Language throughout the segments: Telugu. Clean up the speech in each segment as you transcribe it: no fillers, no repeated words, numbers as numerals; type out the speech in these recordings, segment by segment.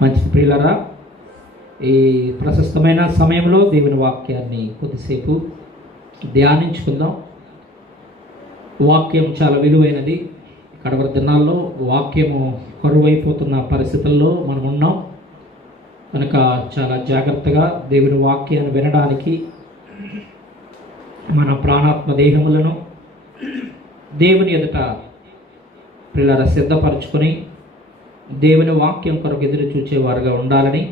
మంచి ప్రియులరా, ఈ ప్రశస్తమైన సమయంలో దేవుని వాక్యాన్ని కొద్దిసేపు ధ్యానించుకుందాం. వాక్యం చాలా విలువైనది. కడవరి దినాల్లో వాక్యము కరువైపోతున్న పరిస్థితుల్లో మనం ఉన్నాం కనుక చాలా జాగ్రత్తగా దేవుని వాక్యాన్ని వినడానికి మన ప్రాణాత్మ దేహములను దేవుని ఎదుట పిల్లల సిద్ధపరచుకొని దేవుని వాక్యం కొరకు ఎదురు చూచేవారుగా ఉండాలని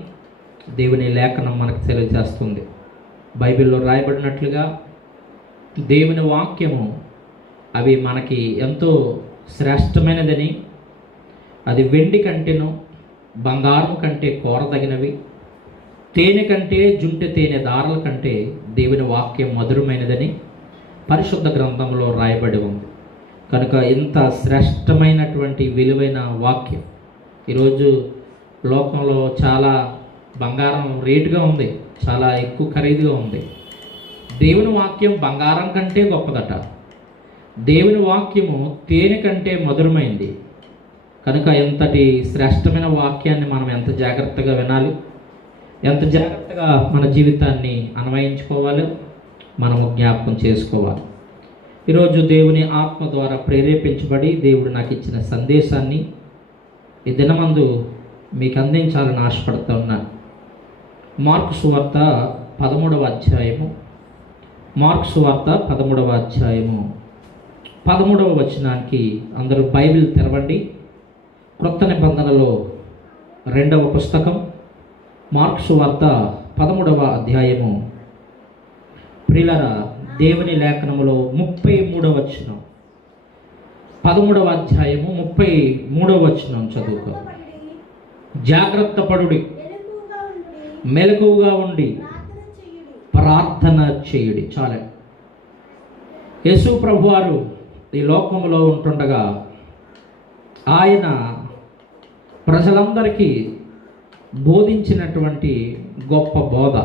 దేవుని లేఖనం మనకు తెలియజేస్తుంది. బైబిల్లో రాయబడినట్లుగా దేవుని వాక్యము అవి మనకి ఎంతో శ్రేష్టమైనదని, అది వెండి కంటేను బంగారం కంటే కోరదగినవి, తేనె కంటే జుంటె తేనె దారల కంటే దేవుని వాక్యం మధురమైనదని పరిశుద్ధ గ్రంథంలో రాయబడి ఉంది. కనుక ఇంత శ్రేష్టమైనటువంటి విలువైన వాక్యం ఈరోజు లోకంలో చాలా బంగారం రేటుగా ఉంది, చాలా ఎక్కువ ఖరీదుగా ఉంది. దేవుని వాక్యం బంగారం కంటే గొప్పదట. దేవుని వాక్యము తేనె కంటే మధురమైంది. కనుక ఎంతటి శ్రేష్టమైన వాక్యాన్ని మనం ఎంత జాగ్రత్తగా వినాలి, ఎంత జాగ్రత్తగా మన జీవితాన్ని అన్వయించుకోవాలి, మనము జ్ఞాపకం చేసుకోవాలి. ఈరోజు దేవుని ఆత్మ ద్వారా ప్రేరేపించబడి దేవుడు నాకు ఇచ్చిన సందేశాన్ని ఈ దినమందు మీకు అందించాలని ఆశపడుతూ ఉన్నాను. మార్కు సువార్త 13వ అధ్యాయము, మార్కు సువార్త 13వ అధ్యాయము 13వ వచనానికి అందరూ బైబిల్ తెరవండి. క్రొత్త నిబంధనలో 2వ పుస్తకం మార్కు సువార్త 13వ అధ్యాయము. ప్రియులారా, దేవుని లేఖనములో 33వ వచనం, 13వ అధ్యాయము 33వ వచనం చదువుకో. జాగ్రత్త పడుడి, మెలకువగా ఉండి ప్రార్థన చేయుడి. చాలే. యేసు ప్రభువారు ఈ లోకంలో ఉంటుండగా ఆయన ప్రజలందరికీ బోధించినటువంటి గొప్ప బోధ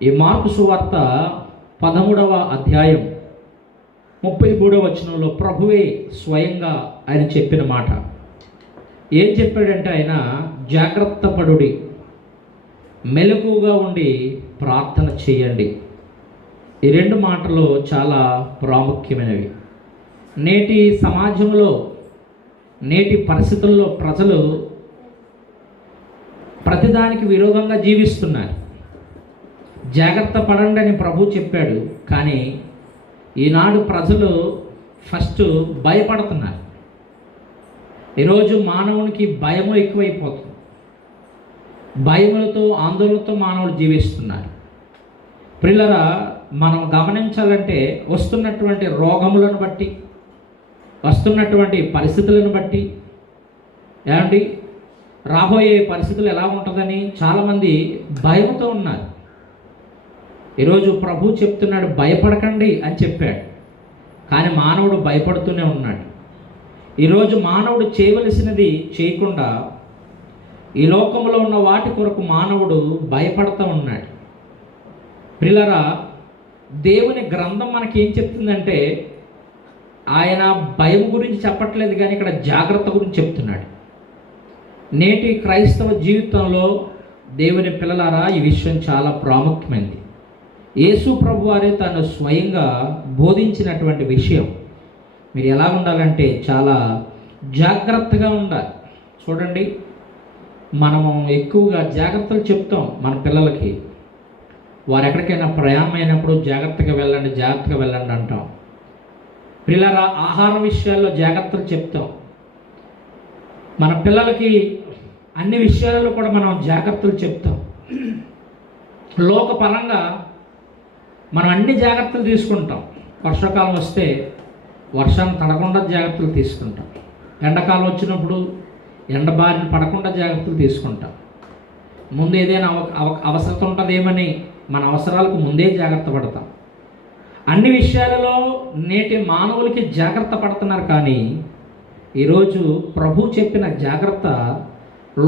ఈ మార్కు సువార్త 13వ అధ్యాయం 33వ వచనంలో ప్రభువే స్వయంగా ఆయన చెప్పిన మాట. ఏం చెప్పాడంటే ఆయన జాగ్రత్త పడుడి, మెలకువగా ఉండి ప్రార్థన చేయండి. ఈ రెండు మాటలు చాలా ప్రాముఖ్యమైనవి. నేటి సమాజంలో, నేటి పరిస్థితుల్లో ప్రజలు ప్రతిదానికి విరోధంగా జీవిస్తున్నారు. జాగ్రత్త పడండి అని ప్రభు చెప్పాడు, కానీ ఈనాడు ప్రజలు ఫస్ట్ భయపడుతున్నారు. ఈరోజు మానవునికి భయము ఎక్కువైపోతుంది. భయములతో, ఆందోళనతో మానవులు జీవిస్తున్నారు. ప్రియులారా, మనం గమనించాలంటే వస్తున్నటువంటి రోగములను బట్టి, వస్తున్నటువంటి పరిస్థితులను బట్టి, ఏమండి రాబోయే పరిస్థితులు ఎలా ఉంటుందని చాలామంది భయంతో ఉన్నారు. ఈరోజు ప్రభు చెప్తున్నాడు భయపడకండి అని చెప్పాడు, కానీ మానవుడు భయపడుతూనే ఉన్నాడు. ఈరోజు మానవుడు చేయవలసినది చేయకుండా ఈ లోకంలో ఉన్న వాటి కొరకు మానవుడు భయపడుతూ ఉన్నాడు. ప్రియులారా, దేవుని గ్రంథం మనకి ఏం చెప్తుందంటే ఆయన భయం గురించి చెప్పట్లేదు, కానీ ఇక్కడ జాగ్రత్త గురించి చెప్తున్నాడు. నేటి క్రైస్తవ జీవితంలో దేవుని పిల్లలారా, ఈ విషయం చాలా ప్రాముఖ్యమైనది. యేసు ప్రభు వారే తను స్వయంగా బోధించినటువంటి విషయం. మీరు ఎలా ఉండాలంటే చాలా జాగ్రత్తగా ఉండాలి. చూడండి, మనము ఎక్కువగా జాగ్రత్తలు చెప్తాం మన పిల్లలకి. వారు ఎక్కడికైనా ప్రయాణం అయినప్పుడు జాగ్రత్తగా వెళ్ళండి, జాగ్రత్తగా వెళ్ళండి అంటాం. పిల్లల ఆహార విషయాల్లో జాగ్రత్తలు చెప్తాం. మన పిల్లలకి అన్ని విషయాలలో కూడా మనం జాగ్రత్తలు చెప్తాం. లోకపరంగా మనం అన్ని జాగ్రత్తలు తీసుకుంటాం. వర్షాకాలం వస్తే వర్షాన్ని తడకుండా జాగ్రత్తలు తీసుకుంటాం. ఎండాకాలం వచ్చినప్పుడు ఎండ బారిన పడకుండా జాగ్రత్తలు తీసుకుంటాం. ముందు ఏదైనా అవసరం ఉంటుందేమని మన అవసరాలకు ముందే జాగ్రత్త పడతాం. అన్ని విషయాలలో నేటి మానవులకి జాగ్రత్త పడుతున్నారు, కానీ ఈరోజు ప్రభు చెప్పిన జాగ్రత్త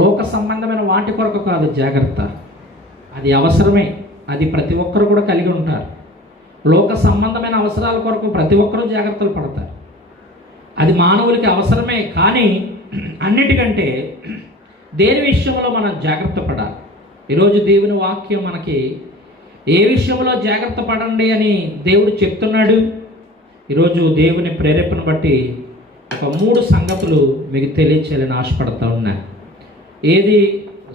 లోక సంబంధమైన వాటి కొరకు కాదు. జాగ్రత్త అది అవసరమే, అది ప్రతి ఒక్కరు కూడా కలిగి ఉంటారు. లోక సంబంధమైన అవసరాల కొరకు ప్రతి ఒక్కరూ జాగ్రత్తలు పడతారు. అది మానవులకి అవసరమే, కానీ అన్నిటికంటే దేని విషయంలో మనం జాగ్రత్త పడాలి? ఈరోజు దేవుని వాక్యం మనకి ఏ విషయంలో జాగ్రత్త పడండి అని దేవుడు చెప్తున్నాడు. ఈరోజు దేవుని ప్రేరేపణ బట్టి ఒక 3 సంగతులు మీకు తెలియచేయాలని ఆశపడతా ఉన్నా. ఏది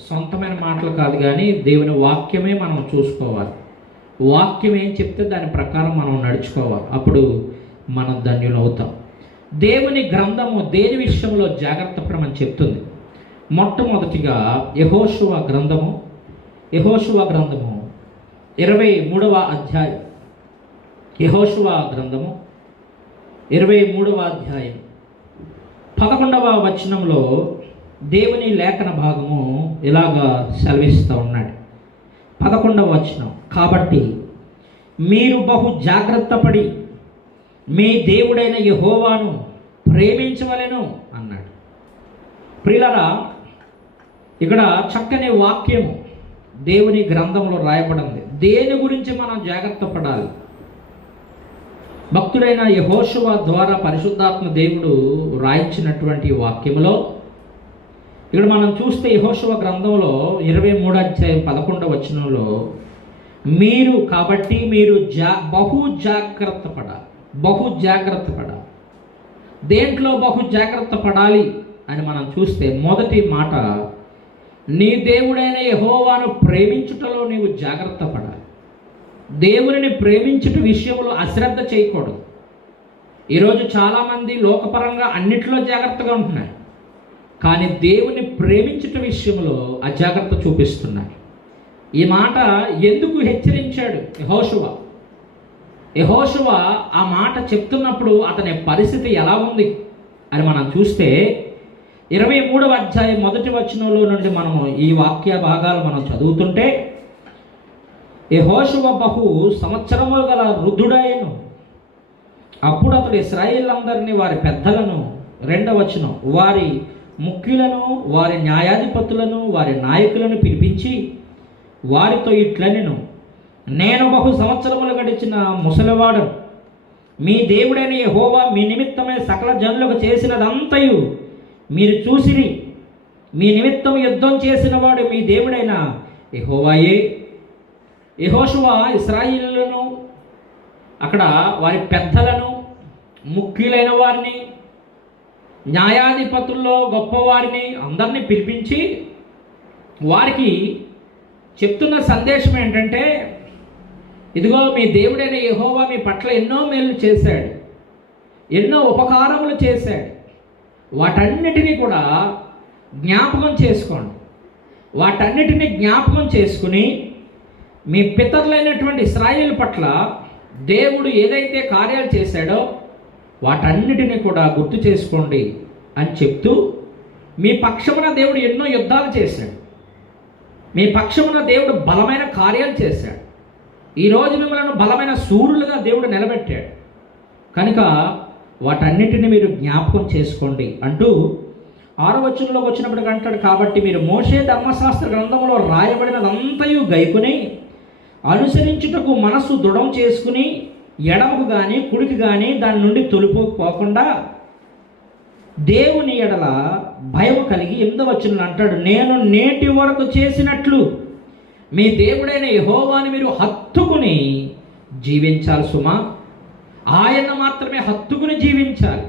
సొంతమైన మాటలు కాదు, కానీ దేవుని వాక్యమే మనం చూసుకోవాలి. వాక్యం ఏం చెప్తే దాని ప్రకారం మనం నడుచుకోవాలి. అప్పుడు మనం ధన్యులు అవుతాం. దేవుని గ్రంథము దేని విషయంలో జాగ్రత్త పడమని చెప్తుంది? మొట్టమొదటిగా యెహోషువ గ్రంథము 23వ అధ్యాయం. యెహోషువ గ్రంథము 23వ అధ్యాయం 11వ వచనంలో దేవుని లేఖన భాగము ఇలాగా సెలవిస్తూ ఉన్నాడు. 11వ వచనం, కాబట్టి మీరు బహు జాగ్రత్త పడి మీ దేవుడైన యెహోవాను ప్రేమించవలెను అన్నాడు. ప్రియులారా, ఇక్కడ చక్కని వాక్యము దేవుని గ్రంథంలో రాయబడింది. దేని గురించి మనం జాగ్రత్త పడాలి? భక్తుడైన యెహోషువ ద్వారా పరిశుద్ధాత్మ దేవుడు రాయించినటువంటి వాక్యములో ఇక్కడ మనం చూస్తే యెహోషువ గ్రంథంలో 23వ అధ్యాయం 11వ వచనంలో మీరు బహు జాగ్రత్త పడాలి. దేంట్లో బహు జాగ్రత్త పడాలి అని మనం చూస్తే మొదటి మాట, నీ దేవుడైన యెహోవాను ప్రేమించుటలో నీవు జాగ్రత్త పడాలి. దేవునిని ప్రేమించుట విషయంలో అశ్రద్ధ చేయకూడదు. ఈరోజు చాలామంది లోకపరంగా అన్నిట్లో జాగ్రత్తగా ఉంటున్నారు, కానీ దేవుని ప్రేమించుట విషయంలో అజాగ్రత్త చూపిస్తున్నారు. ఈ మాట ఎందుకు హెచ్చరించాడు యెహోషువ? ఆ మాట చెప్తున్నప్పుడు అతని పరిస్థితి ఎలా ఉంది అని మనం చూస్తే 23వ అధ్యాయం 1వ వచనంలో నుండి మనము ఈ వాక్య భాగాలు మనం చదువుతుంటే, యెహోషువ బహు సంవత్సరములు గల వృద్ధుడైను. అప్పుడు అతడు ఇశ్రాయేలందరినీ వారి పెద్దలను, 2వ వచనం, వారి ముఖ్యులను, వారి న్యాయాధిపతులను, వారి నాయకులను పిలిపించి వారితో ఇట్లనెను, నేను బహు సంవత్సరములు గడిచిన ముసలివాడను. మీ దేవుడైన యెహోవా మీ నిమిత్తమే సకల జనులకు చేసినదంతయు మీరు చూసిరి. మీ నిమిత్తం యుద్ధం చేసిన వాడు మీ దేవుడైన యెహోవాయే. యెహోషువ ఇశ్రాయేలులను, అక్కడ వారి పెద్దలను, ముఖ్యులైన వారిని, న్యాయాధిపతుల్లో గొప్పవారిని అందరినీ పిలిపించి వారికి చెప్తున్న సందేశం ఏంటంటే, ఇదిగో మీ దేవుడైన యెహోవా మీ పట్ల ఎన్నో మేలు చేశాడు, ఎన్నో ఉపకారములు చేశాడు. వాటన్నిటినీ కూడా జ్ఞాపకం చేసుకోండి. వాటన్నిటినీ జ్ఞాపకం చేసుకుని మీ పితరులైనటువంటి ఇశ్రాయేలు పట్ల దేవుడు ఏదైతే కార్యాలు చేశాడో వాటన్నిటినీ కూడా గుర్తు చేసుకోండి అని చెప్తూ, మీ పక్షమున దేవుడు ఎన్నో యుద్ధాలు చేశాడు, మీ పక్షమున దేవుడు బలమైన కార్యాలు చేశాడు. ఈరోజు మిమ్మల్ని బలమైన సూర్యులుగా దేవుడు నిలబెట్టాడు కనుక వాటన్నిటిని మీరు జ్ఞాపకం చేసుకోండి అంటూ 6వ వచనంలోకి వచ్చినప్పటికి అంటాడు, కాబట్టి మీరు మోషే ధర్మశాస్త్ర గ్రంథంలో రాయబడినదంతయు గైకుని అనుసరించుటకు మనసు దృఢం చేసుకుని ఎడమకు కానీ కుడికి కానీ దాని నుండి తొలిపోకుండా దేవుని ఎడల భయం కలిగి 8వ వచనంలో అంటాడు, నేను నేటి వరకు చేసినట్లు మీ దేవుడైన యెహోవాని మీరు హత్తుకుని జీవించాలి సుమా. ఆయన మాత్రమే హత్తుకుని జీవించాలి,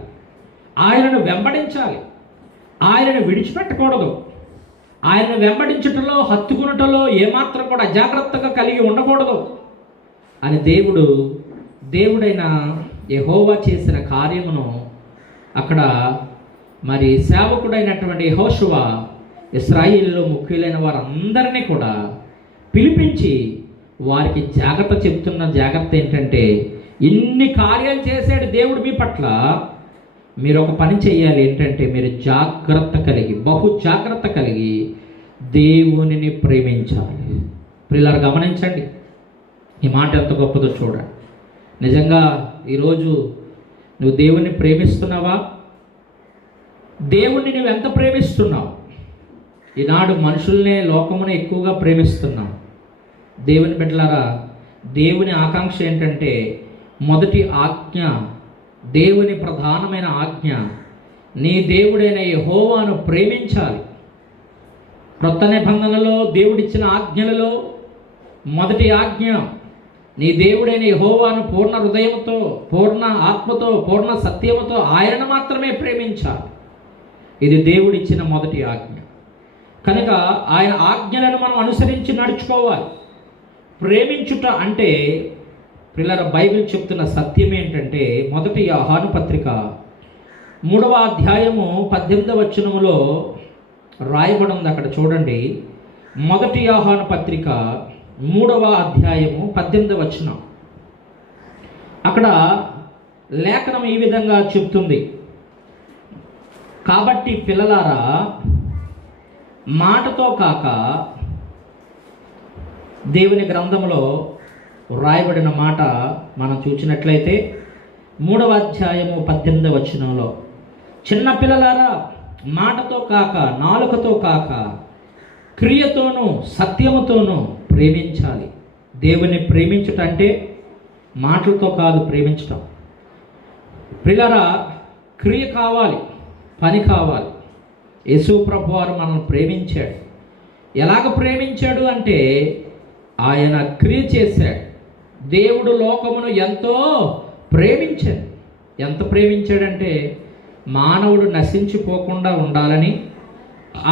ఆయనను వెంబడించాలి, ఆయనను విడిచిపెట్టకూడదు. ఆయనను వెంబడించుటలో, హత్తుకునటలో ఏమాత్రం కూడా అజాగ్రత్తగా కలిగి ఉండకూడదు అని దేవుడైన యెహోవా చేసిన కార్యమును అక్కడ మరి సేవకుడైనటువంటి యెహోషువ ఇశ్రాయేలులో ముఖ్యులైన వారందరినీ కూడా పిలిపించి వారికి జాగ్రత్త చెప్తున్న జాగ్రత్త ఏంటంటే, ఇన్ని కార్యాలు చేశాడు దేవుడు మీ పట్ల, మీరు ఒక పని చేయాలి. ఏంటంటే మీరు బహు జాగ్రత్త కలిగి దేవునిని ప్రేమించాలి. ప్రియులారా గమనించండి, ఈ మాట ఎంత గొప్పదో చూడండి. నిజంగా ఈరోజు నువ్వు దేవుణ్ణి ప్రేమిస్తున్నావా? దేవుణ్ణి నువ్వు ఎంత ప్రేమిస్తున్నావు? ఈనాడు మనుషుల్నే, లోకమునే ఎక్కువగా ప్రేమిస్తున్నావు. దేవుని బిడ్డలారా, దేవుని ఆకాంక్ష ఏంటంటే, మొదటి ఆజ్ఞ, దేవుని ప్రధానమైన ఆజ్ఞ, నీ దేవుడైన యెహోవాను ప్రేమించాలి. క్రొత్త నిబంధనలో దేవుడిచ్చిన ఆజ్ఞలలో మొదటి ఆజ్ఞ, నీ దేవుడైన యెహోవాను పూర్ణ హృదయంతో, పూర్ణ ఆత్మతో, పూర్ణ సత్యముతో ఆయనను మాత్రమే ప్రేమించాలి. ఇది దేవుడిచ్చిన మొదటి ఆజ్ఞ. కనుక ఆయన ఆజ్ఞలను మనం అనుసరించి నడుచుకోవాలి. ప్రేమించుట అంటే పిల్లల బైబిల్ చెప్తున్న సత్యం ఏంటంటే, మొదటి యోహాను పత్రిక 3వ అధ్యాయము 18వ వచనములో రాయబడి ఉంది. అక్కడ చూడండి, మొదటి యోహాను పత్రిక 3వ అధ్యాయము 18వ వచనం. అక్కడ లేఖనం ఈ విధంగా చెప్తుంది, కాబట్టి పిల్లలారా మాటతో కాక, దేవుని గ్రంథంలో రాయబడిన మాట మనం చూసినట్లయితే 3వ అధ్యాయము 18వ వచనంలో, చిన్న పిల్లలారా మాటతో కాక, నాలుకతో కాక, క్రియతోనూ సత్యముతోనూ ప్రేమించాలి. దేవుని ప్రేమించుట అంటే మాటలతో కాదు ప్రేమించటం. పిల్లరా, క్రియ కావాలి, పని కావాలి. యేసు ప్రభు వారు మనల్ని ప్రేమించాడు. ఎలాగ ప్రేమించాడు అంటే ఆయన క్రియ చేశాడు. దేవుడు లోకమును ఎంతో ప్రేమించాడు. ఎంత ప్రేమించాడంటే మానవుడు నశించిపోకుండా ఉండాలని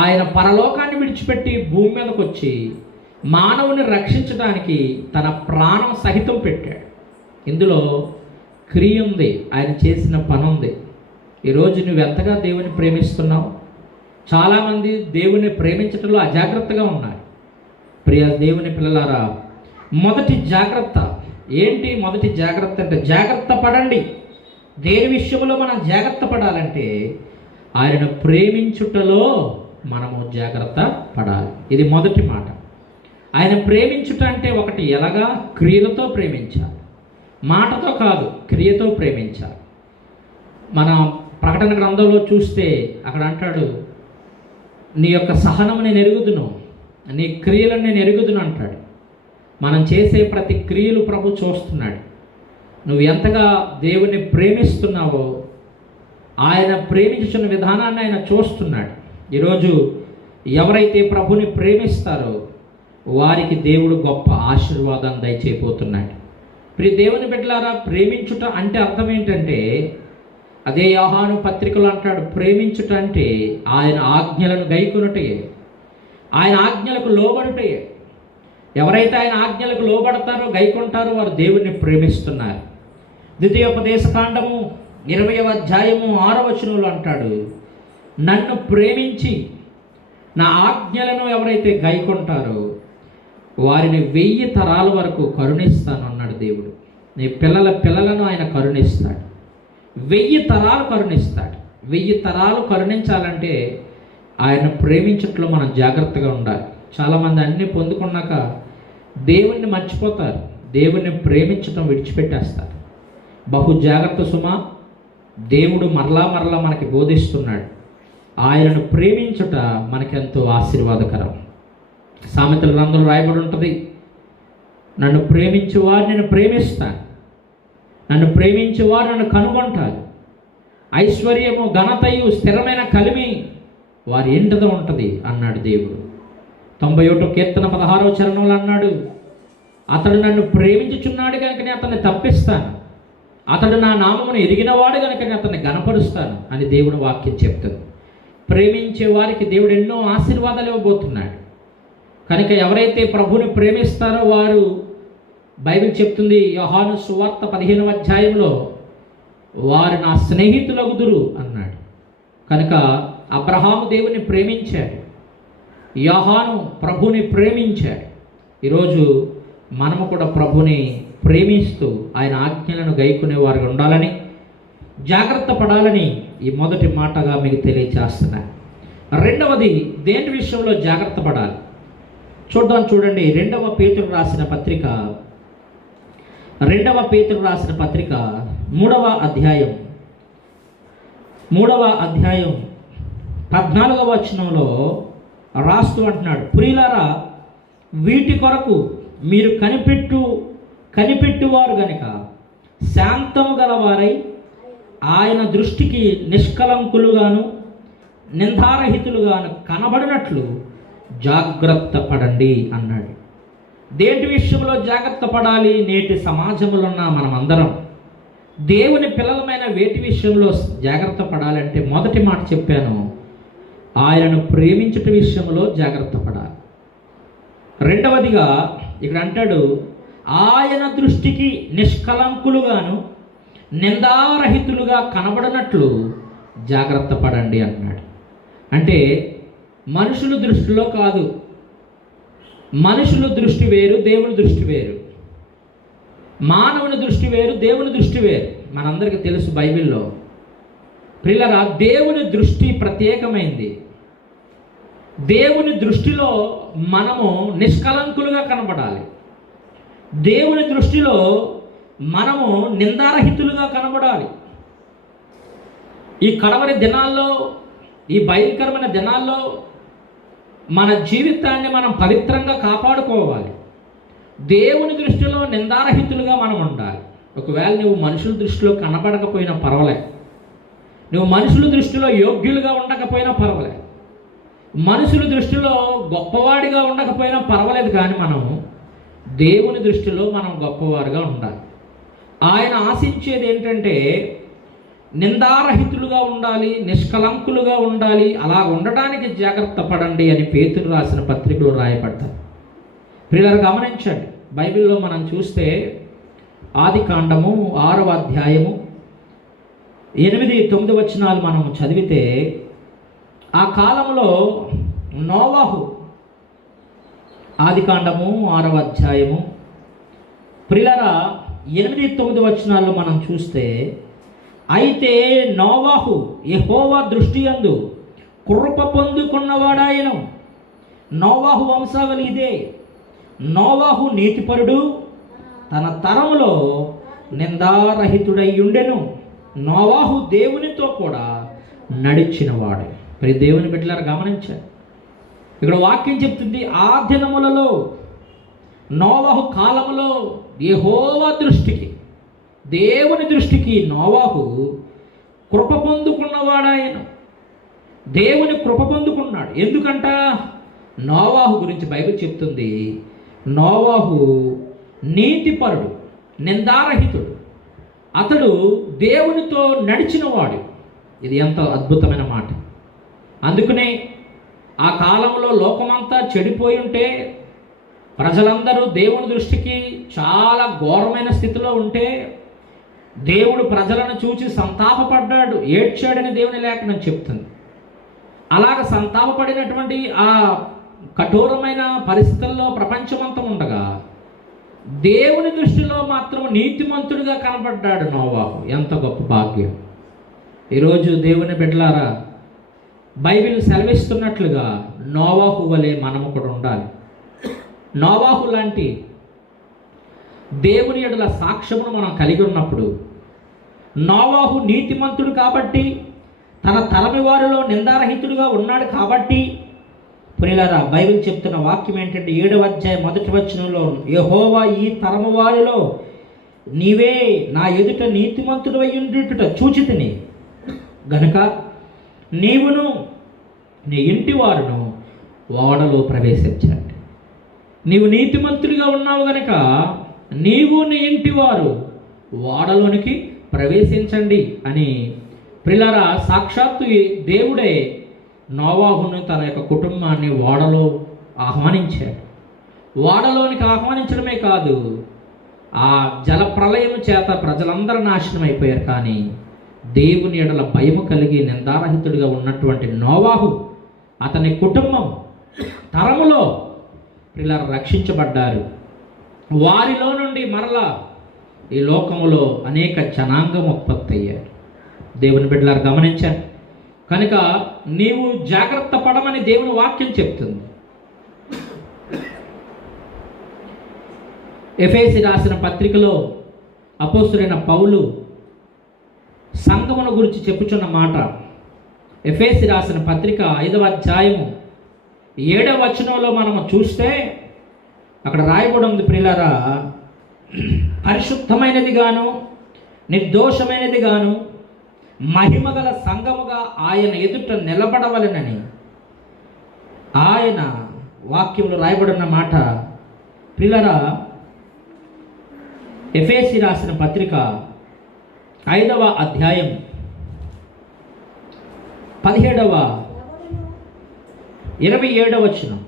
ఆయన పరలోకాన్ని విడిచిపెట్టి భూమి మీదకి వచ్చి మానవుని రక్షించడానికి తన ప్రాణం సహితం పెట్టాడు. ఇందులో క్రియ ఉంది, ఆయన చేసిన పని ఉంది. ఈరోజు నువ్వు ఎంతగా దేవుని ప్రేమిస్తున్నావు? చాలామంది దేవుని ప్రేమించడంలో అజాగ్రత్తగా ఉన్నారు. ప్రియ దేవుని పిల్లలారా, మొదటి జాగ్రత్త ఏంటి? మొదటి జాగ్రత్త అంటే జాగ్రత్త పడండి. దేని విషయంలో మనం జాగ్రత్త పడాలంటే ఆయనను ప్రేమించుటలో మనము జాగ్రత్త పడాలి. ఇది మొదటి మాట. ఆయన ప్రేమించుట అంటే ఒకటి ఎలాగా? క్రియలతో ప్రేమించాలి, మాటతో కాదు, క్రియతో ప్రేమించాలి. మన ప్రకటన గ్రంథంలో చూస్తే అక్కడ అంటాడు, నీ యొక్క సహనము నేను ఎరుగుదును, నీ క్రియలను నేను ఎరుగుదును అంటాడు. మనం చేసే ప్రతి క్రియలు ప్రభు చూస్తున్నాడు. నువ్వు ఎంతగా దేవుని ప్రేమిస్తున్నావో ఆయన ప్రేమించున్న విధానాన్ని ఆయన చూస్తున్నాడు. ఈరోజు ఎవరైతే ప్రభుని ప్రేమిస్తారో వారికి దేవుడు గొప్ప ఆశీర్వాదాన్ని దయచేయబోతున్నాడు. ప్రియ దేవుని బిడ్డలారా, ప్రేమించుట అంటే అర్థం ఏంటంటే, అదే యోహాను పత్రికలో అంటాడు, ప్రేమించుట అంటే ఆయన ఆజ్ఞలను గైకొనుటే, ఆయన ఆజ్ఞలకు లోబడుటే. ఎవరైతే ఆయన ఆజ్ఞలకు లోబడతారో, గైకొంటారో వారు దేవుణ్ణి ప్రేమిస్తున్నారు. ద్వితీయోపదేశకాండము 20వ అధ్యాయము 6వ వచనంలో అంటాడు, నన్ను ప్రేమించి నా ఆజ్ఞలను ఎవరైతే గైకొంటారో వారిని 1000 తరాల వరకు కరుణిస్తాను అన్నాడు దేవుడు. నీ పిల్లలను ఆయన కరుణిస్తాడు. 1000 తరాలు కరుణిస్తాడు. 1000 తరాలు కరుణించాలంటే ఆయన ప్రేమించట్లో మనం జాగ్రత్తగా ఉండాలి. చాలామంది అన్నీ పొందుకున్నాక దేవుణ్ణి మర్చిపోతారు, దేవుణ్ణి ప్రేమించటం విడిచిపెట్టేస్తారు. బహు జాగ్రత్త సుమా. దేవుడు మరలా మనకి బోధిస్తున్నాడు, ఆయనను ప్రేమించుట మనకెంతో ఆశీర్వాదకరం. సామెతల గ్రంథంలో రాయబడి ఉంటుంది, నన్ను ప్రేమించేవారు నేను ప్రేమిస్తాను, నన్ను ప్రేమించేవారు నన్ను కనుగొంటారు. ఐశ్వర్యము ఘనతయు స్థిరమైన కలిమి వారి ఇంటద ఉంటుంది అన్నాడు దేవుడు. 91 కీర్తన 16వ చరణంలో అన్నాడు, అతడు నన్ను ప్రేమించుచున్నాడు కనుక నేను అతన్ని తప్పిస్తాను, అతడు నా నామమును ఎరిగినవాడు కనుక నేను అతన్ని గణపరుస్తాను అని దేవుడు వాక్యం చెప్తుంది. ప్రేమించే వారికి దేవుడు ఎన్నో ఆశీర్వాదాలు ఇవ్వబోతున్నాడు. కనుక ఎవరైతే ప్రభుని ప్రేమిస్తారో వారు, బైబిల్ చెప్తుంది యోహాను సువార్త 15వ అధ్యాయంలో, వారు నా స్నేహితులగుదురు అన్నాడు. కనుక అబ్రహాము దేవుని ప్రేమించాడు, యోహాను ప్రభుని ప్రేమించాడు. ఈరోజు మనము కూడా ప్రభుని ప్రేమిస్తూ ఆయన ఆజ్ఞలను గైకునే వారు ఉండాలని, జాగ్రత్త పడాలని ఈ మొదటి మాటగా మీకు తెలియచేస్తున్నాను. రెండవది, దేని విషయంలో జాగ్రత్త పడాలి చూడండి. 2వ పేతురు రాసిన పత్రిక 3వ అధ్యాయం 14వ వచనంలో రాస్తూ అంటున్నాడు, ప్రియులారా వీటి కొరకు మీరు కనిపెట్టువారు గనుక శాంతము గలవారై ఆయన దృష్టికి నిష్కలంకులుగాను నిందారహితులుగాను కనబడినట్లు జాగ్రత్త పడండి అన్నాడు. దేంటి విషయంలో జాగ్రత్త పడాలి? నేటి సమాజంలో ఉన్న మనమందరం దేవుని పిల్లలమైన వేటి విషయంలో జాగ్రత్త పడాలంటే, మొదటి మాట చెప్పాను, ఆయనను ప్రేమించుట విషయంలో జాగ్రత్త పడాలి. రెండవదిగా ఇక్కడ అంటాడు, ఆయన దృష్టికి నిష్కలంకులుగాను నిందారహితులుగా కనబడినట్లు జాగ్రత్త పడండి అన్నాడు. అంటే మనుషుల దృష్టిలో కాదు, మనుషుల దృష్టి వేరు, దేవుని దృష్టి వేరు. మానవుని దృష్టి వేరు, దేవుని దృష్టి వేరు. మనందరికీ తెలుసు బైబిల్లో. ప్రియులారా, దేవుని దృష్టి ప్రత్యేకమైంది. దేవుని దృష్టిలో మనము నిష్కలంకులుగా కనబడాలి. దేవుని దృష్టిలో మనము నిందారహితులుగా కనబడాలి. ఈ కడవరి దినాల్లో, ఈ భయంకరమైన దినాల్లో మన జీవితాన్ని మనం పవిత్రంగా కాపాడుకోవాలి. దేవుని దృష్టిలో నిందారహితులుగా మనం ఉండాలి. ఒకవేళ నువ్వు మనుషుల దృష్టిలో కనపడకపోయినా పర్వాలేదు, నువ్వు మనుషుల దృష్టిలో యోగ్యులుగా ఉండకపోయినా పర్వాలేదు, మనుషుల దృష్టిలో గొప్పవాడిగా ఉండకపోయినా పర్వాలేదు, కానీ మనం దేవుని దృష్టిలో మనం గొప్పవారుగా ఉండాలి. ఆయన ఆశించేది ఏంటంటే నిందారహితులుగా ఉండాలి, నిష్కలంకులుగా ఉండాలి. అలా ఉండడానికి జాగ్రత్త పడండి అని పేతురు రాసిన పత్రికలో రాయబడ్డారు. ప్రియులారా, గమనించండి, బైబిల్లో మనం చూస్తే ఆదికాండము 6వ అధ్యాయము 8-9 వచనాలు మనం చదివితే, ఆ కాలంలో నోవాహు, ఆదికాండము 6వ అధ్యాయము ప్రియులారా 8-9 వచనాల్లో మనం చూస్తే, అయితే నోవాహు యెహోవా దృష్టి యందు కృప పొందుకున్నవాడాయను. నోవాహు వంశావళి ఇదే. నోవాహు నీతిపరుడు, తన తరములో నిందారహితుడై ఉండెను. నోవాహు దేవునితో కూడా నడిచినవాడు. మరి దేవుని బిడ్డలారా, గమనించారు, ఇక్కడ వాక్యం చెప్తుంది, ఆ దినములలో నోవాహు కాలములో యెహోవా దృష్టికి, దేవుని దృష్టికి నోవాహు కృప పొందుకున్నవాడాయను. దేవుని కృప పొందుకున్నాడు. ఎందుకంట? నోవాహు గురించి బైబిల్ చెప్తుంది, నోవాహు నీతిపరుడు, నిందారహితుడు, అతడు దేవునితో నడిచినవాడు. ఇది ఎంత అద్భుతమైన మాట. అందుకనే ఆ కాలంలో లోకమంతా చెడిపోయి ఉంటే, ప్రజలందరూ దేవుని దృష్టికి చాలా ఘోరమైన స్థితిలో ఉంటే, దేవుడు ప్రజలను చూచి సంతాపపడ్డాడు, ఏడ్చాడని దేవుని లేఖనం చెప్తుంది. అలాగ సంతాపపడినటువంటి ఆ కఠోరమైన పరిస్థితుల్లో ప్రపంచమంతా ఉండగా దేవుని దృష్టిలో మాత్రం నీతిమంతుడిగా కనబడ్డాడు నోవాహు. ఎంత గొప్ప భాగ్యం! ఈరోజు దేవుని బిడ్డలారా, బైబిల్ సెలవిస్తున్నట్లుగా నోవాహు వలె మనము కూడా ఉండాలి. నోవాహు లాంటి దేవుని యెడల సాక్ష్యమును మనం కలిగి ఉన్నప్పుడు, నోవాహు నీతిమంతుడు కాబట్టి, తన తరమి వారిలో నిందారహితుడిగా ఉన్నాడు కాబట్టి, ప్రియులారా, బైబిల్ చెప్తున్న వాక్యం ఏంటంటే 7వ అధ్యాయం 1వ వచనంలో, యెహోవా ఈ తరము వారిలో నీవే నా ఎదుట నీతిమంతుడు అయ్యుండుట చూచితిని గనుక నీవును నీ ఇంటి వారును ఓడలో ప్రవేశించండి. నీవు నీతిమంతుడిగా ఉన్నావు గనుక నీవు నీ ఇంటి వారు ఓడలోనికి ప్రవేశించండి అని, ప్రియులారా, సాక్షాత్తు దేవుడే నోవాహును తన యొక్క కుటుంబాన్ని ఓడలో ఆహ్వానించాడు. ఓడలోనికి ఆహ్వానించడమే కాదు, ఆ జల ప్రళయం చేత ప్రజలందరూ నాశనం అయిపోయారు. కానీ దేవుని యెడల భయము కలిగి నిందారహితుడిగా ఉన్నటువంటి నోవాహు, అతని కుటుంబం తరములో ప్రియులారా రక్షించబడ్డారు. వారిలో నుండి మరలా ఈ లోకములో అనేక జనాంగం ఉత్పత్తి అయ్యారు. దేవుని బిడ్డలారా, గమనించారు కనుక నీవు జాగ్రత్త పడమని దేవుని వాక్యం చెప్తుంది. ఎఫెసీ రాసిన పత్రికలో అపోస్తలుడైన పౌలు సంఘమును గురించి చెప్పుచున్న మాట, ఎఫెసీ రాసిన పత్రిక 5వ అధ్యాయము 7వ వచనంలో మనము చూస్తే అక్కడ రాయబడి ఉంది, ప్రియులారా, పరిశుద్ధమైనది గాను నిర్దోషమైనది గాను మహిమగల సంఘముగా ఆయన ఎదుట నిలబడవలెనని ఆయన వాక్యంలో రాయబడిన మాట, ప్రియులారా, ఎఫెసీ రాసిన పత్రిక 5వ అధ్యాయం 27వ వచనం.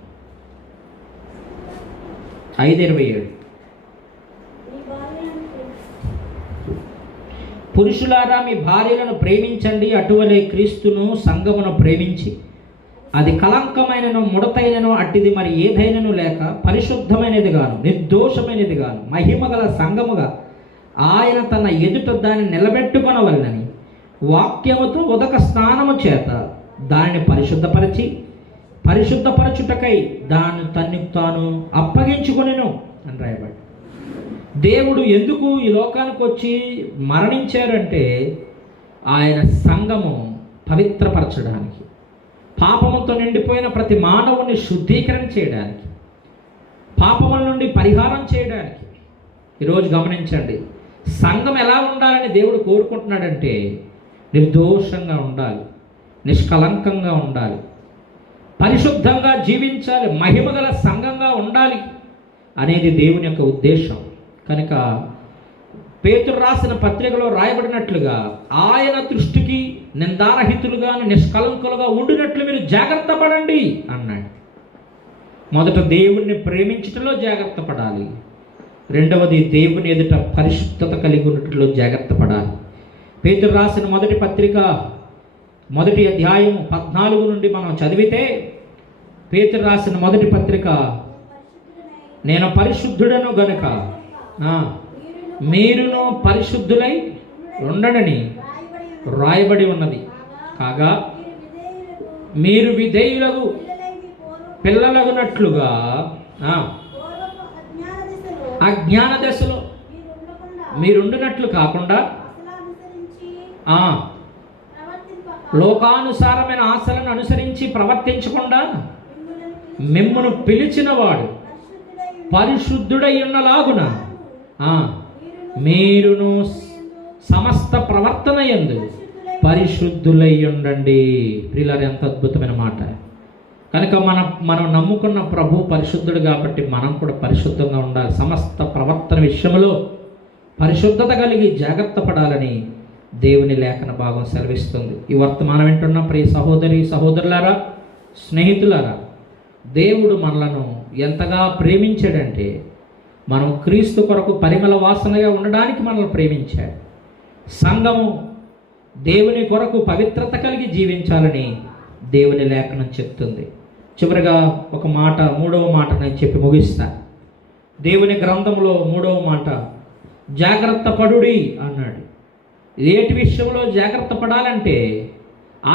5:27. పురుషులారా, మీ భార్యలను ప్రేమించండి, అటువలే క్రీస్తును సంఘమును ప్రేమించి అది కలంకమైనను ముడతైనను అట్టిది మరి ఏదైనను లేక పరిశుద్ధమైనది గాను నిర్దోషమైనది గాను మహిమగల సంఘముగా ఆయన తన ఎదుట దాన్ని నిలబెట్టుకొనవలెనని వాక్యముతో ఉదక స్నానము చేత దానిని పరిశుద్ధపరచుటకై దాన్ని తన్ను తాను అప్పగించుకొనెను అని రాయబడి. దేవుడు ఎందుకు ఈ లోకానికి వచ్చి మరణించారంటే ఆయన సంఘము పవిత్రపరచడానికి, పాపముతో నిండిపోయిన ప్రతి మానవుని శుద్ధీకరణ చేయడానికి, పాపముల నుండి పరిహారం చేయడానికి. ఈరోజు గమనించండి, సంఘం ఎలా ఉండాలని దేవుడు కోరుకుంటున్నాడంటే నిర్దోషంగా ఉండాలి, నిష్కలంకంగా ఉండాలి, పరిశుద్ధంగా జీవించాలి, మహిమగల సంఘంగా ఉండాలి అనేది దేవుని యొక్క ఉద్దేశం. కనుక పేతురు రాసిన పత్రికలో రాయబడినట్లుగా ఆయన దృష్టికి నిందారహితులుగా నిష్కలంకులుగా ఉండినట్లు మీరు జాగ్రత్త పడండి అన్నాడు. మొదట దేవుణ్ణి ప్రేమించటంలో జాగ్రత్త పడాలి, రెండవది దేవుని ఎదుట పరిశుద్ధత కలిగి ఉన్నట్లో జాగ్రత్త పడాలి. పేతురు రాసిన మొదటి పత్రిక 1వ అధ్యాయం 14 నుండి మనం చదివితే, పేతురు రాసిన మొదటి పత్రిక, నేను పరిశుద్ధుడను గనుక మీరును పరిశుద్ధులై ఉండడని రాయబడి ఉన్నది. కాగా మీరు విధేయులకు పిల్లలగునట్లుగా అజ్ఞాన దశలో మీరుండునట్లు కాకుండా లోకానుసారమైన ఆశలను అనుసరించి ప్రవర్తించకుండా మిమ్మును పిలిచినవాడు పరిశుద్ధుడై ఉన్నలాగున మీరును సమస్త ప్రవర్తన యందు పరిశుద్ధులై ఉండండి. ప్రియులారా, ఎంత అద్భుతమైన మాట. కనుక మనం నమ్ముకున్న ప్రభు పరిశుద్ధుడు కాబట్టి మనం కూడా పరిశుద్ధంగా ఉండాలి. సమస్త ప్రవర్తన విషయంలో పరిశుద్ధత కలిగి జాగ్రత్త పడాలని దేవుని లేఖన భాగం సెలవిస్తుంది. ఈ వర్తమానం వింటున్న ప్రియ సహోదరి సహోదరులారా, స్నేహితులారా, దేవుడు మనలను ఎంతగా ప్రేమించాడంటే మనం క్రీస్తు కొరకు పరిమళ వాసనగా ఉండడానికి మనల్ని ప్రేమించాడు. సంఘము దేవుని కొరకు పవిత్రత కలిగి జీవించాలని దేవుని లేఖనం చెప్తుంది. చివరిగా ఒక మాట, 3వ మాట నేను చెప్పి ముగిస్తా. దేవుని గ్రంథంలో 3వ మాట, జాగ్రత్త పడుడి అన్నాడు. ఏటి విషయంలో జాగ్రత్త పడాలంటే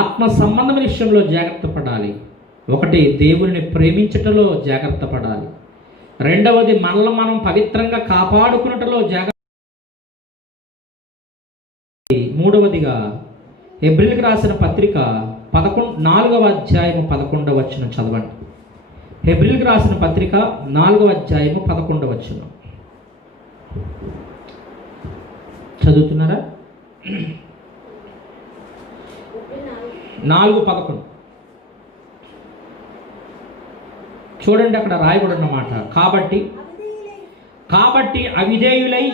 ఆత్మ సంబంధమైన విషయంలో జాగ్రత్త పడాలి. ఒకటి, దేవుని ప్రేమించటంలో జాగ్రత్త పడాలి. రెండవది, మనల్ని మనం పవిత్రంగా కాపాడుకున్నటలో జాగ్రత్త. మూడవదిగా హెబ్రీయులకు రాసిన పత్రిక 4వ అధ్యాయం 11వ వచనం చదవండి. హెబ్రీయులకు రాసిన పత్రిక 4వ అధ్యాయం 11వ వచనం చదువుతున్నారా? 4:11 చూడండి, అక్కడ రాయబడిన మాట. కాబట్టి అవిధేయులై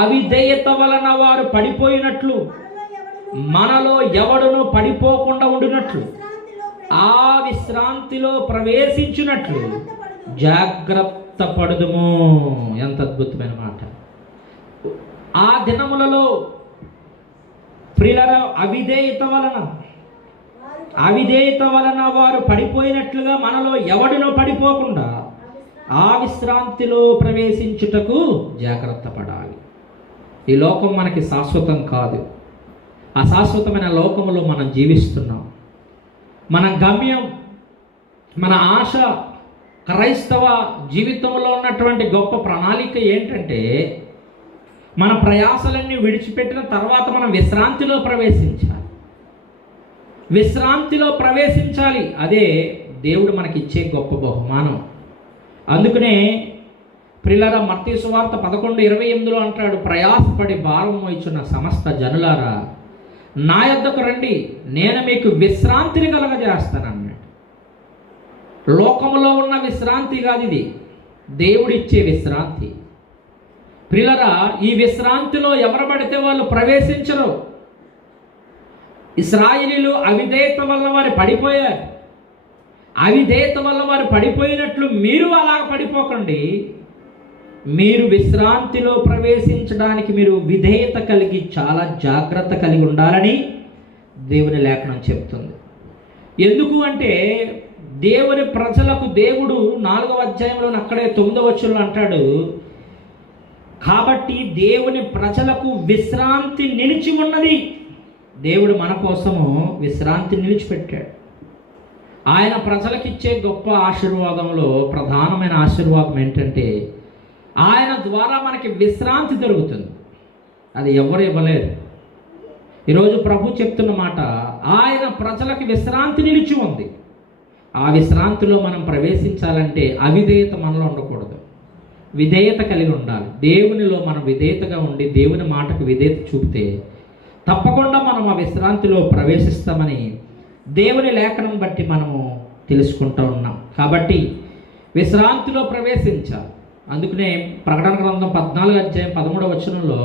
అవిధేయత వలన వారు పడిపోయినట్లు మనలో ఎవడును పడిపోకుండా ఉండినట్లు ఆ విశ్రాంతిలో ప్రవేశించినట్లు జాగ్రత్త పడుదుము. ఎంత అద్భుతమైన మాట. ఆ దినములలో ప్రియులారా, అవిధేయత వలన వారు పడిపోయినట్లుగా మనలో ఎవడినో పడిపోకుండా ఆ విశ్రాంతిలో ప్రవేశించుటకు జాగ్రత్త పడాలి. ఈ లోకం మనకి శాశ్వతం కాదు. అశాశ్వతమైన లోకములో మనం జీవిస్తున్నాం. మన గమ్యం, మన ఆశ, క్రైస్తవ జీవితంలో ఉన్నటువంటి గొప్ప ప్రణాళిక ఏంటంటే మన ప్రయాసలన్నీ విడిచిపెట్టిన తర్వాత మనం విశ్రాంతిలో ప్రవేశించాలి. అదే దేవుడు మనకిచ్చే గొప్ప బహుమానం. అందుకనే ప్రియులారా, మత్తయి సువార్త 11:28 అంటాడు, ప్రయాసపడి భారం మోయుచున్న సమస్త జనులారా నా యొద్దకు రండి, నేను మీకు విశ్రాంతిని కలగజేస్తాను అన్నాడు. లోకములో ఉన్న విశ్రాంతి కాదు ఇది, దేవుడిచ్చే విశ్రాంతి. ప్రియులరా, ఈ విశ్రాంతిలో ఎవరు పడితే వాళ్ళు ప్రవేశించరు. ఇశ్రాయేలీయులు అవిధేయత వల్ల వారు పడిపోయారు. అవిధేయత వల్ల వారు పడిపోయినట్లు మీరు అలా పడిపోకండి. మీరు విశ్రాంతిలో ప్రవేశించడానికి మీరు విధేయత కలిగి చాలా జాగ్రత్త కలిగి ఉండాలని దేవుని లేఖనం చెప్తుంది. ఎందుకు అంటే దేవుని ప్రజలకు దేవుడు 4వ అధ్యాయంలో అక్కడే 9వ వచనంలో అంటాడు, కాబట్టి దేవుని ప్రజలకు విశ్రాంతి నిలిచి ఉన్నది. దేవుడు మన కోసము విశ్రాంతి నిలిచిపెట్టాడు. ఆయన ప్రజలకిచ్చే గొప్ప ఆశీర్వాదంలో ప్రధానమైన ఆశీర్వాదం ఏంటంటే ఆయన ద్వారా మనకి విశ్రాంతి దొరుకుతుంది. అది ఎవరు ఇవ్వలేరు. ఈరోజు ప్రభు చెప్తున్న మాట, ఆయన ప్రజలకు విశ్రాంతి నిలిచి ఉంది. ఆ విశ్రాంతిలో మనం ప్రవేశించాలంటే అవిధేయత మనలో ఉండకూడదు, విధేయత కలిగి ఉండాలి. దేవునిలో మనం విధేయతగా ఉండి దేవుని మాటకు విధేయత చూపితే తప్పకుండా మనం ఆ విశ్రాంతిలో ప్రవేశిస్తామని దేవుని లేఖనం బట్టి మనము తెలుసుకుంటూ ఉన్నాం. కాబట్టి విశ్రాంతిలో ప్రవేశించాలి. అందుకనే ప్రకటన గ్రంథం 14వ అధ్యాయం 13వ వచనంలో,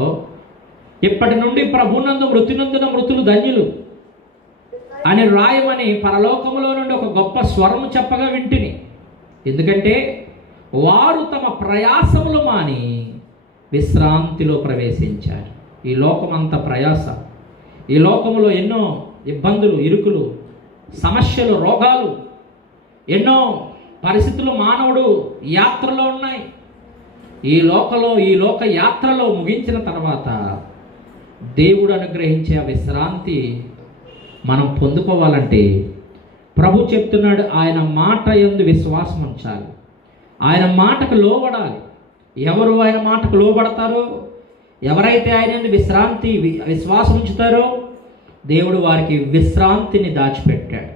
ఇప్పటి నుండి ప్రభునందు మృతినందున మృతులు ధన్యులు అని రాయమని పరలోకములో నుండి ఒక గొప్ప స్వరము చెప్పగా వింటిని. ఎందుకంటే వారు తమ ప్రయాసములు మాని విశ్రాంతిలో ప్రవేశించారు. ఈ లోకమంత ప్రయాస, ఈ లోకములో ఎన్నో ఇబ్బందులు, ఇరుకులు, సమస్యలు, రోగాలు, ఎన్నో పరిస్థితులు మానవుడు యాత్రలో ఉన్నాయి. ఈ లోక యాత్రలో ముగించిన తర్వాత దేవుడు అనుగ్రహించే ఆ విశ్రాంతి మనం పొందుకోవాలంటే ప్రభు చెప్తున్నాడు, ఆయన మాట యందు విశ్వాసం ఉంచాలి, ఆయన మాటకు లోబడాలి. ఎవరు ఆయన మాటకు లోబడతారో, ఎవరైతే ఆయన యందు విశ్వాసం ఉంచుతారో దేవుడు వారికి విశ్రాంతిని దాచిపెట్టాడు.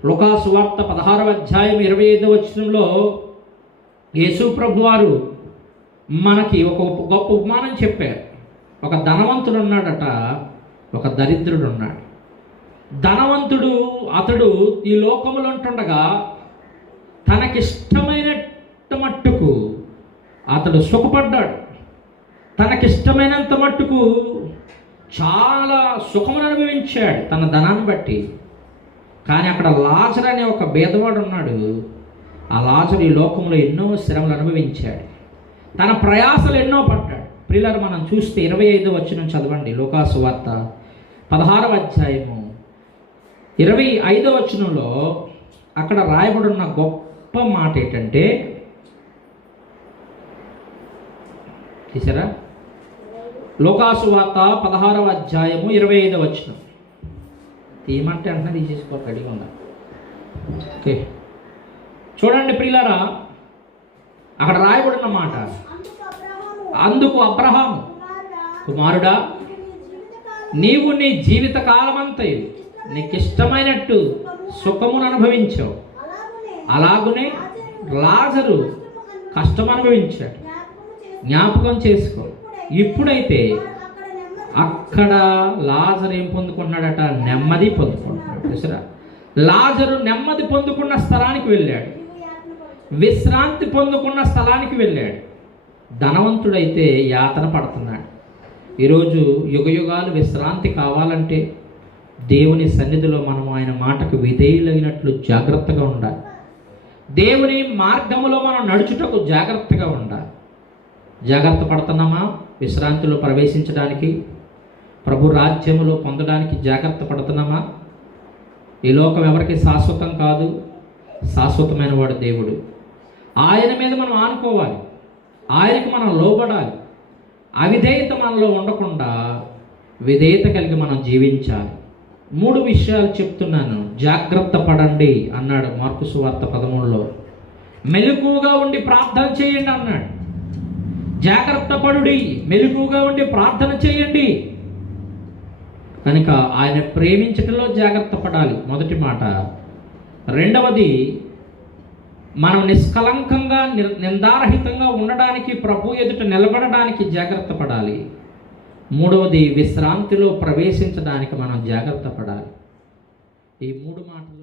లూకా సువార్త 16వ అధ్యాయం 25వ వచనంలో యేసు ప్రభు వారు మనకి ఒక గొప్ప ఉపమానం చెప్పారు. ఒక ధనవంతుడు ఉన్నాడట, ఒక దరిద్రుడు ఉన్నాడు. ధనవంతుడు అతడు ఈ లోకములో ఉంటుండగా తనకిష్టమైన మట్టుకు అతడు సుఖపడ్డాడు. తనకిష్టమైనంత మట్టుకు చాలా సుఖమును అనుభవించాడు తన ధనాన్ని బట్టి. కానీ అక్కడ లాజరు అనే ఒక బేదవాడు ఉన్నాడు. ఆ లాజరు ఈ లోకంలో ఎన్నో శ్రమలు అనుభవించాడు, తన ప్రయాసలు ఎన్నో పడ్డాడు. ప్రియులారా, మనం చూస్తే 25వ వచనం చదవండి. లూకా సువార్త 16వ అధ్యాయము 25వ వచనంలో అక్కడ రాయబడి ఉన్న గొప్ప మాట ఏంటంటే, చూసారా? లూకా సువార్త 16వ అధ్యాయము 25వ వచనం. తీయమంటే అంటే తీసేసుకోక రెడీగా ఉందా? ఓకే, చూడండి ప్రియులారా, అక్కడ రాయబడిన మాట, అందుకు అబ్రహాము, కుమారుడా, నీవు నీ జీవిత కాలమంతయు నీకు ఇష్టమైనట్టు సుఖమును అనుభవించావు, అలాగునే లాజరు కష్టం అనుభవించాడు, జ్ఞాపకం చేసుకో. ఇప్పుడైతే అక్కడ లాజరు ఏం పొందుకున్నాడట? నెమ్మది పొందుకున్నాడు. చూసారా? లాజరు నెమ్మది పొందుకున్న స్థలానికి వెళ్ళాడు, విశ్రాంతి పొందుకున్న స్థలానికి వెళ్ళాడు. ధనవంతుడైతే యాతన పడుతున్నాడు. ఈరోజు యుగయుగాలు విశ్రాంతి కావాలంటే దేవుని సన్నిధిలో మనం ఆయన మాటకు విధేయులైనట్లు జాగ్రత్తగా ఉండాలి. దేవుని మార్గములో మనం నడుచుటకు జాగ్రత్తగా ఉండాలి. జాగ్రత్త పడుతున్నామా? విశ్రాంతిలో ప్రవేశించడానికి, ప్రభు రాజ్యములో పొందడానికి జాగ్రత్త పడుతున్నామా? ఈ లోకం ఎవరికి శాశ్వతం కాదు, శాశ్వతమైన వాడు దేవుడు. ఆయన మీద మనం ఆనుకోవాలి, ఆయనకు మనం లోబడాలి. అవిధేయత మనలో ఉండకుండా విధేయత కలిగి మనం జీవించాలి. 3 విషయాలు చెప్తున్నాను. జాగ్రత్త పడండి అన్నాడు మార్కు సువార్త 13లో. మెలకువగా ఉండి ప్రార్థన చేయండి అన్నాడు. జాగ్రత్త పడుడి, మెలకువగా ఉండి ప్రార్థన చేయండి. కనుక ఆయన ప్రేమించటంలో జాగ్రత్త పడాలి, మొదటి మాట. రెండవది, మనం నిష్కలంకంగా నిందారహితంగా ఉండడానికి, ప్రభు ఎదుట నిలబడడానికి జాగ్రత్త పడాలి. మూడవది, విశ్రాంతిలో ప్రవేశించడానికి మనం జాగ్రత్త పడాలి. ఈ 3 మాటలు